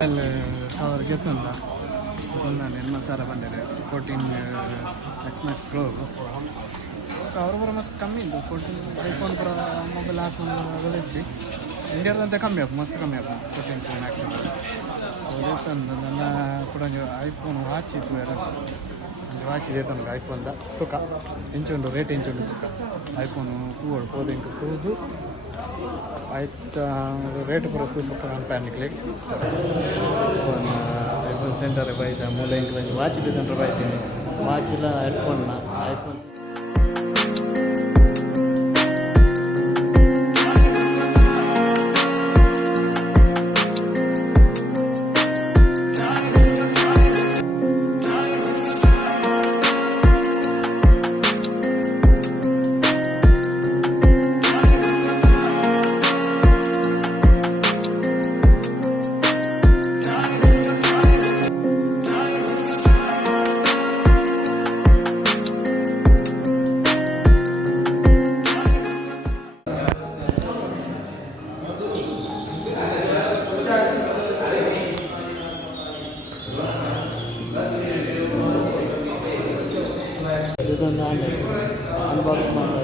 ಸಾವಿರ ಗೆತ್ತಂದ ನಾನು ಎನ್ನ ಸಾವಿರ ಬಂದಿದೆ 14 X Max Pro ಅವರು ಬರೋ ಮಸ್ತ್ ಕಮ್ಮಿ ಇದ್ದು 14 ಐಫೋನ್ ಪುರ ಮೊಬೈಲ್ ಹಾಕೊಂಡು ಅದೆಲ್ಲ ಇದ್ದು ಇಂಡಿಯಾದಂತೆ ಕಮ್ಮಿ ಆಯ್ತು ಮಸ್ತ್ ಕಮ್ಮಿ ಆಯ್ತು 14 Pro Max ಗೆತ್ತಂದು ನನ್ನ ಕೂಡ ಐಫೋನ್ ವಾಚ್ ಇತ್ತು ಒಂದು ವಾಚ್ ಇದೆ ನನಗೆ ಐಫೋನ್ದ ತೂಕ ಇಂಚುಂಡು ರೇಟ್ ಇಂಚುಂಡು ತೂಕ ಐಫೋನು ಹೋದ ಇಂಕ ಕೂದು ಆಯ್ತು ರೇಟ್ ಪುರ ತೂಕ ಅನ್ಪಾಯನಿಕ್ಲಿ ಐಫೋನ್ ಸೆಂಟರ್ ಬೈದ ಮೂಲೆ ಇಂಕ ವಾಚ್ ಇದೆ ತಂಡ್ರೆ ಬೈತೀನಿ ವಾಚ್ ಇಲ್ಲ ಹೆಡ್ಫೋನ್ನ ಐಫೋನ್ ಇದನ್ನು ಅನ್ಬಾಕ್ಸ್ ಮಾಡ್ತಾ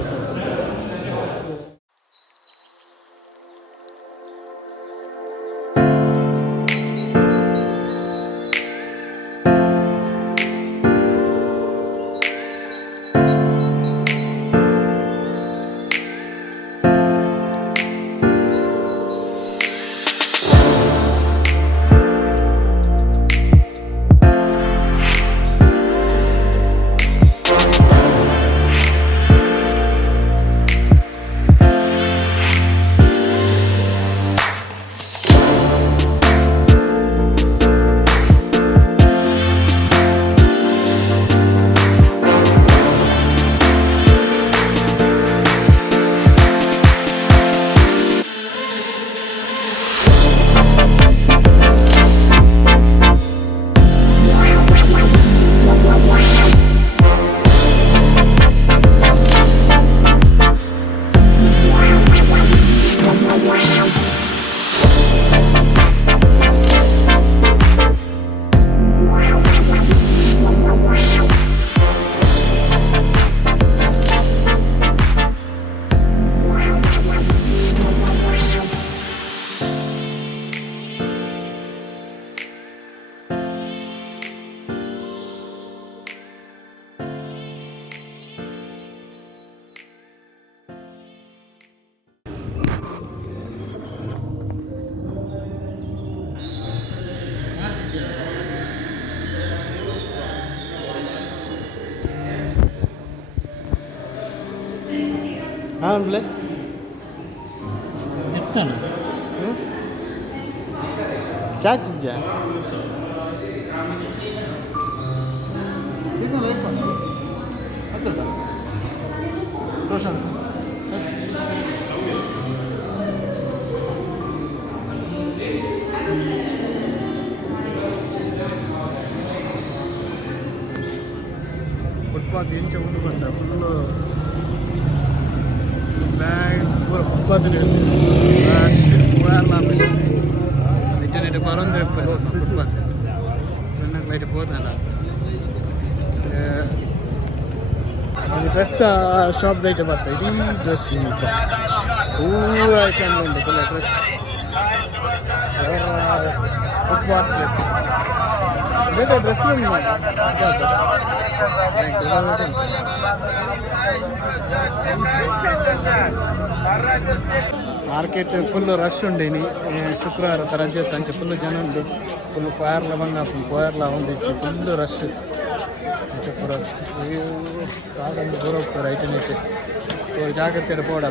ಆಮೇಲೆ ಎಷ್ಟಾನ ಚಾಚಿಜ್ಜ ರೋಷನ್ ಫುಟ್ಪಾತ್ ಇಂಚ ಉಂಡು ಬಂದ ಫುಲ್ಲು पूरा फुटपाथ इंटरनेट बरंदे फुटपाथ बयट पोतनಲ್ಲ ड्रेस ಶಾಪ್ ದೈತೆ ಬರ್ತಾ ಇಡೀ ಡ್ರೆಸ್ ಪೂರ ಐಟಮ್ ಉಂಟು ಫುಲ್ ಡ್ರೆಸ್ ಫುಟ್ಪಾತ್ ಡ್ರೆಸ್ ಬೇರೆ ಡ್ರೆಸ್ ಉಂಟು ಮಾರ್ಕೆಟ್ ಫುಲ್ ರಶ್ ಉಂಡೇನಿ ಶುಕ್ರವಾರ ರಜೆ ತಂಚೆ ಫುಲ್ ಜನ ಉಂಟು ಫುಲ್ ಪೋಯರ್ಲ ಬಂಗ ಪೋಯರ್ಲ ಒಂದಿಚ್ಚು ಫುಲ್ ರಶ್ ಪೂರ ಕಾದಂದು ದೂರ ಹೋಗ್ತಾರೆ ಐಟನೇಟ್ ಜಾಗ್ರತೆ ಪೋಡ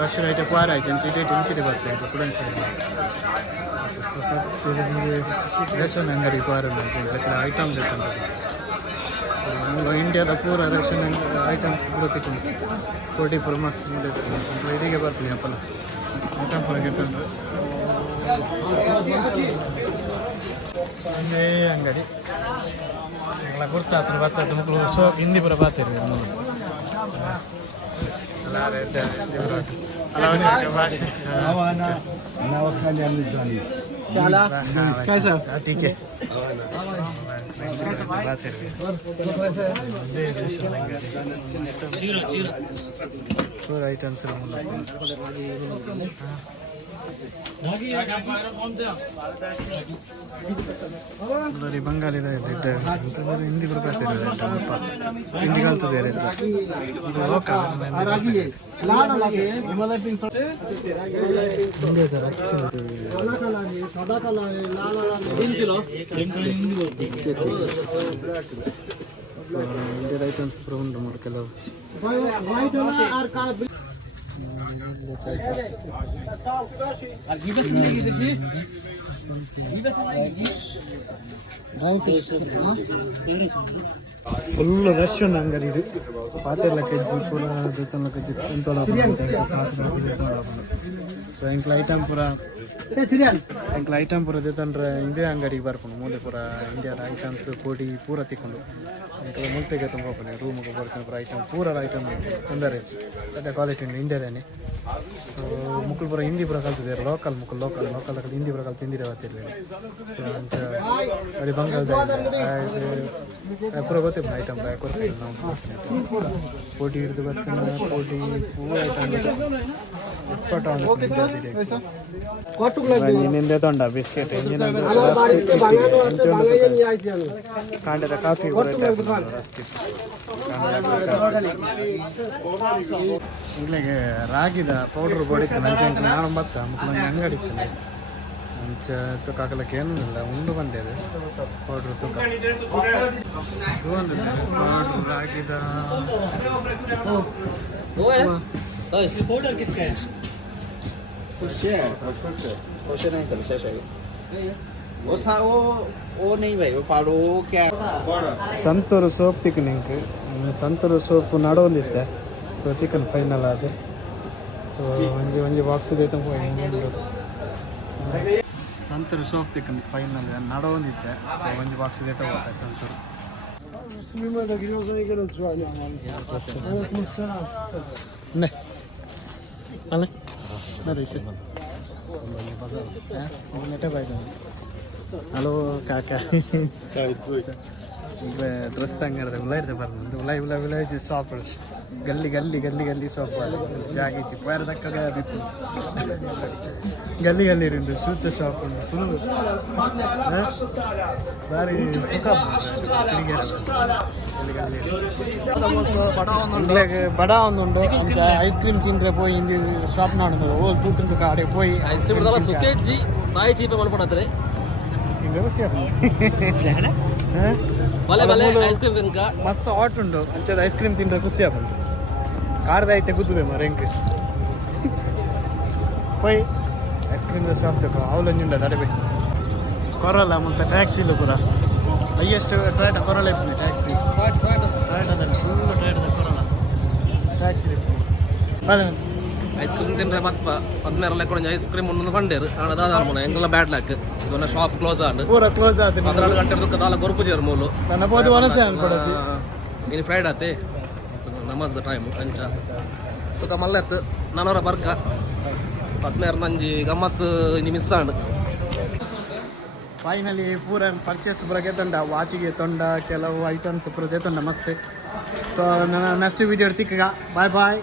रश रईट पार चीटे इंचिटे बर्ता स्टूडेंट्स रेशन अंगड़ी पार ऐटम्स ಇಂಡಿಯಾದ ಪೂರ ರೇಷನ್ ಐಟಮ್ಸ್ ಪೂರ ತಿಕ್ಕೊಂಡು ಕೋಟಿ ಪೂರ ಮಸ್ತ್ ಇದೀಗೆ ಬರ್ತೀನಿ ಅಪ್ಪಲ್ಲ ಐಟಮ್ ಪೂರ ಗೆತ್ತಂಡ್ರೆ ಒಂದೇ ಅಂಗಡಿ ಎಲ್ಲ ಗುರ್ತಾತ್ರ ಬರ್ತದೆ ಮಕ್ಕಳು ಸೊ ಹಿಂದಿ ಪೂರ ಬಾತಿರಿ ठीक है पूरा आइटम्स बंगाली हिंदी हिंदी कल्तದೆ ಇಂಡಿಯನ್ ಐಟಮ್ಸ್ ಪೂರ ಉಂಟು ಮೂರು ಕೆಲವು ಫುಲ್ ರಶ್ ಉಂಟು ಅಂಗಡಿ ಇದು ಪಾತೆಲ್ಲ ಕೆಜ್ಜಿ ಪೂರ ದೆತ್ತನ ಕೆಜ್ಜಿ ಎಂತೋಲ ಸೊ ಇಂಕ್ಲ ಐಟಮ್ ಪೂರ ಇಂಕ್ಲ ಐಟಮ್ ಪೂರ ದೆತ್ತಂಡ್ರೆ ಇದೇ ಅಂಗಡಿಗೆ ಬರ್ಕೊಂಡು ಮೂಲೆ ಪೂರ ಇಂಡಿಯಾದ ಐಟಮ್ಸ್ ಪೊಡಿ ಪೂರ ತಿಕ್ಕೊಂಡು ಇಂಕ್ಲ ಮುಲ್ತೆಗೆ ತುಂಬ ಹೋಗ್ತಾನೆ ರೂಮಿಗೆ ಬರ್ತಾನೆ ಪೂರ ಐಟಮ್ ಪೂರ ಐಟಮ್ ತೊಂದರೆ ಅದೇ ಕ್ವಾಲಿಟಿ ಉಂಟು ಇಂಡಿಯಾದೇನೆ ಸೊ ಮುಕ್ಕಳು ಪೂರ ಹಿಂದಿ ಪೂರ ಕಲ್ತಿದ್ದಾರೆ ಲೋಕಲ್ ಮುಕ್ಕಳು ಲೋಕಲ್ ಹಿಂದಿ ಪೂರ ಕಲ್ತು ಹಿಂದಿ ಬರ್ತಿರ್ಲಿಲ್ಲ ಸೊ ಅಂತ ಅದು ಬಂಗಾಳದ ಪೂರ ಗೊತ್ತಿಲ್ಲ ಐಟಮ್ ಕೊಡ್ತೀವಿ ನಾವು ಪೋಟಿ ಹಿಡಿದು ಬರ್ತೀನಿ ಪೋಟಿ ಹೂವು ಐಟಮ್ ಇನ್ನಿಂದೆ ತೊಂಡ ಬಿಸ್ಕೆಟ್ ಕಾಂಡದ ಕಾಫಿ ಇಲ್ಲಿಗೆ ರಾಗಿದ ಪೌಡ್ರ್ ಬೋಡಿತ್ತು ನಂಚೆ ನಾನು ಬತ್ತ ಮಕ್ಕಳು ಅಂಗಡಿ ಅಂಚ ತುಕ ಹಾಕಲಿಕ್ಕೆ ಏನೂ ಇಲ್ಲ ಉಂಡು ಬಂದಿದೆ ಪೌಡ್ರ್ ತುಕ ಪೌಡ್ರ್ ರಾಗಿದ ಸಂತೂರು ಸೋಪ್ ತಿಕ್ಕ ನಿಂಗೆ ಸಂತೂರು ಸೋಪ್ ನಡೋಂದಿತ್ತೆ ಸೊ ತಿಕ್ಕನ್ ಫೈನಲ್ ಅದೇ ಸೊ ಒಂಜಿ ಒಂಜಿ ಬಾಕ್ಸ್ ದೈತ ಸಂತೂರು ಸೋಪ್ ತಿಕ್ಕನ್ ಫೈನಲ್ ನಡೋಂದಿತ್ತೆ ಸೊ ಒಂಜಿ ಬಾಕ್ಸ್ ದೈತ ಹೋಗ್ತಾರೆ ಸಂತೂರು ಅಲ್ಲ ಹಲೋ ಕಾಕ ಡ್ರೆಸ್ ತಂಗಡ್ದೆ ಉಲಾಯ್ದೆ ಬರ್ತದೆ ಉಲಾಯ್ ಶಾಪ್ ಗಲ್ಲಿ ಶಾಪ್ ಜಾಗ ಇಚ್ಚಿ ಪೇರ ದಕ್ಕದ ಬಿತ್ತು ಗಲ್ಲಿ ಇರಿಂದ ಶೂತ ಶಾಪ್ ಉಂಟು ಫುಲ್ ಭಾರಿ ಸುಖ ಬಡ ಒಂದುಂಡು ಅಂಚ ಐಸ್ ಕ್ರೀಮ್ ತಿಂದ್ರೆ ಪೋಯಿ ಹಿಂದಿ ಶಾಪ್ ನೋಡಿದ್ರು ಓ ತೂಕಿಂದು ಕಾಡೆ ಪೋಯಿ ಐಸ್ ಕ್ರೀಮ್ ಸುಖೇಜ್ಜಿ ಬಾಯಿ ಚೀಪ ಮಲ್ಪಡತ್ರೆ ವ್ಯವಸ್ಥೆ ಐಸ್ ಕ್ರೀಮ್ ತಿನ್ಕ ಮಸ್ತ್ ಹಾಟ್ ಉಂಟು ಅಂಚದ ಐಸ್ ಕ್ರೀಮ್ ತಿಂದ್ರೆ ಖುಷಿ ಆಗ್ಬೋದು ಕಾರದ ಐತೆ ಗುದ್ದುದೆ ಮರೆಂಕ್ ಪೋಯ್ ಐಸ್ ಕ್ರೀಮ್ ಶಾಪ್ ತಗೋ ಅವಲಂಜಿ ಉಂಡ ತಡಬೇಕು ಕೊರಲ್ಲ ಮತ್ತು ಟ್ಯಾಕ್ಸಿಲು ಪೂರ ಹೈಯೆಸ್ಟ್ ಟೊಯೋಟ ಕೊರಲ ಇಪ್ಪು ಟ್ಯಾಕ್ಸಿ ಟೊಯೋಟದಲ್ಲಿ ಫುಲ್ ಟೊಯೋಟದ ಕೊರಲ ಟ್ಯಾಕ್ಸಿ ಐಸ್ ಕ್ರೀಮ್ ತಿಂದ್ರೆ ಮತ್ತೆ 16 ಐಸ್ ಕ್ರೀಮ್ ಒಂದು ಕಂಡೇರು ಅದಾದ ಎಂಗೆಲ್ಲ ಬ್ಯಾಡ್ ಲಾಕ್ ಇವನ್ನ ಶಾಪ್ ಕ್ಲೋಸ್ ಆಂಡ್ ಪೂರ ಕ್ಲೋಸ್ ಆದ 14 ಗಂಟೆ ದುಕ್ಕ ದಾಲ ಗೊರ್ಪು ಜೇರು ಮೂಲು ನನ್ನ ಬೋದು ವನಸೆ ಅನ್ಕೊಡತಿ ಇನ್ ಫ್ರೈಡ್ ಆತೆ ನಮಾಜ್ ಟೈಮ್ ಅಂಚ ತುಕ ಮಲ್ಲೆತ್ ನಾನವರ ಬರ್ಕ 16 ನಂಜಿ ಗಮ್ಮತ್ ಇನಿ ಮಿಸ್ ಆಂಡ್ ಫೈನಲಿ ಪೂರ ಪರ್ಚೇಸ್ ಬರಗೆ ತಂಡ ವಾಚಿಗೆ ತೊಂಡ ಕೆಲವು ಐಟಮ್ಸ್ ಪೂರ ತಂಡ ಮಸ್ತ್ ಸೊ ನನ್ನ ನೆಕ್ಸ್ಟ್ ವಿಡಿಯೋ ಇರ್ತಿಕ್ಕ ಬಾಯ್